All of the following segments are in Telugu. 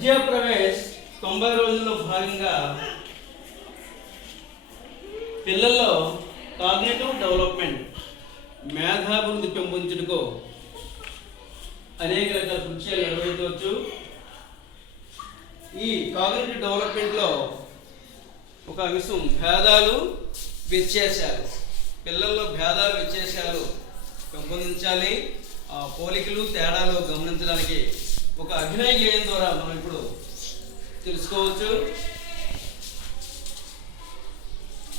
విద్యా ప్రవేశ్ 90 రోజుల్లో భాగంగా పిల్లల్లో కాగ్నిటివ్ డెవలప్మెంట్ మేధాభివృద్ధి పెంపొందించుటకు అనేక రకాల కృత్యాలు నిర్వహించవచ్చు. ఈ కాగ్నిటివ్ డెవలప్మెంట్లో ఒక అంశం భేదాలు వ్యత్యాసాలు. పిల్లల్లో భేదాలు వ్యత్యాసాలు పెంపొందించాలి. ఆ పోలికలు తేడాలు గమనించడానికి ఒక అభినయ గేయం ద్వారా మనం ఇప్పుడు తెలుసుకోవచ్చు.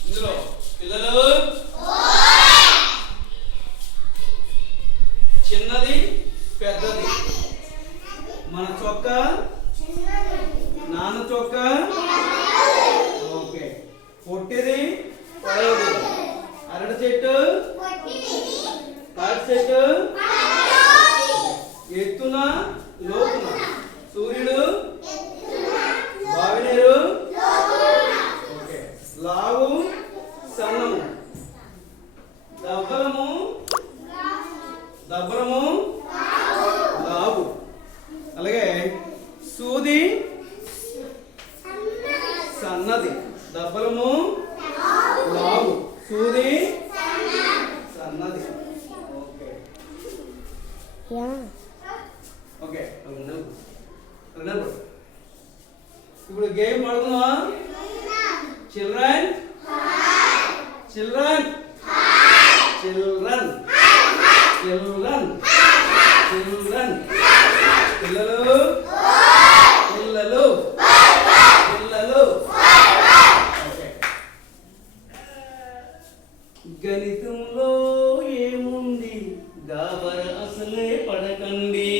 ఇందులో పిల్లలు చిన్నది పెద్దది, మన చొక్క నాన్న చొక్క, ఓకే, పొట్టిది పొడవుది, అరటి చెట్టు తాటి చెట్టు, ఎత్తున లోతున, సూర్యుడు బావినీరు, ఓకే, లావు సన్నము, దబ్బరము లావు, అలాగే సూది సన్నది, దబ్బరము లావు, సూది సన్నది, ఓకే ఓకే. ఇప్పుడు గేమ్ ఆడుకుందామా? Children children children children children, పిల్లలు పిల్లలు పిల్లలు, ఓకే. గణితంలో ఏముంది గాబర అసలే పడకండి,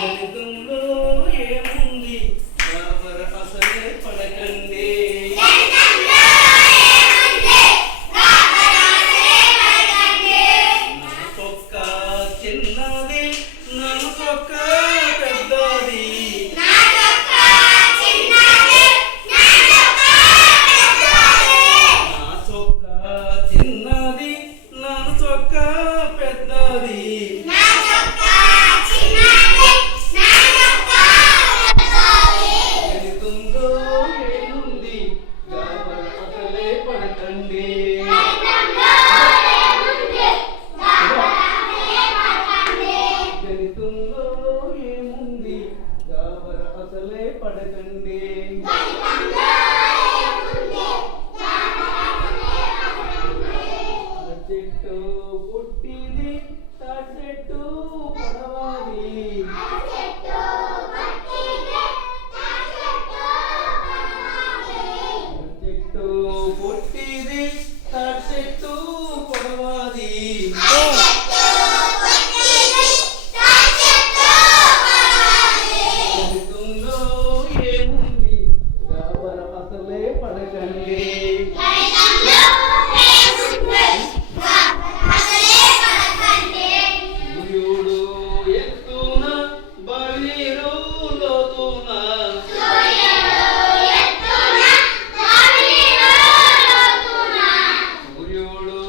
గణితంలో ఏముంది గాబర అసలే పడకండి, నా చొక్క చిన్నది నా చొక్క పెద్దది, నా చొక్క చిన్నది నా చొక్క పెద్దది, గణితంలో ఏముంది గాబర అసలే పడకండి, గణితంలో ఏముంది గాబర అసలే పడకండి, చెట్టు పుట్టిది తాటి చెట్టు పొడవాలి, చెట్టు పుట్టిది తాటి చెట్టు పొడవాలి, గణితంలో ఏముంది గాబర అసలే పడకండి, సూర్యుడు ఎత్తున బావినీరు లోతున, సూర్యుడు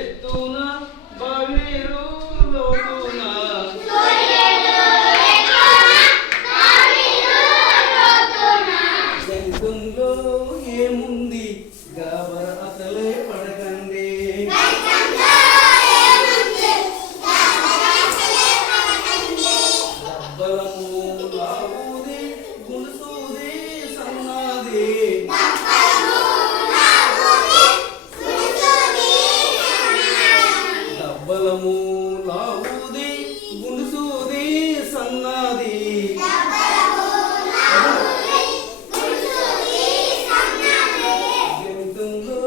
ఎత్తున బావినీరు లోతున, గణితంలో ఏముంది గాబర అసలే పడకండి, దబ్బలము లావుది గుణసూది సన్నది, దబ్బలము లావుది గుణసూది సన్నది, గణితంలో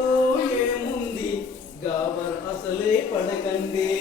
ఏముంది గాబర అసలే పడకండి.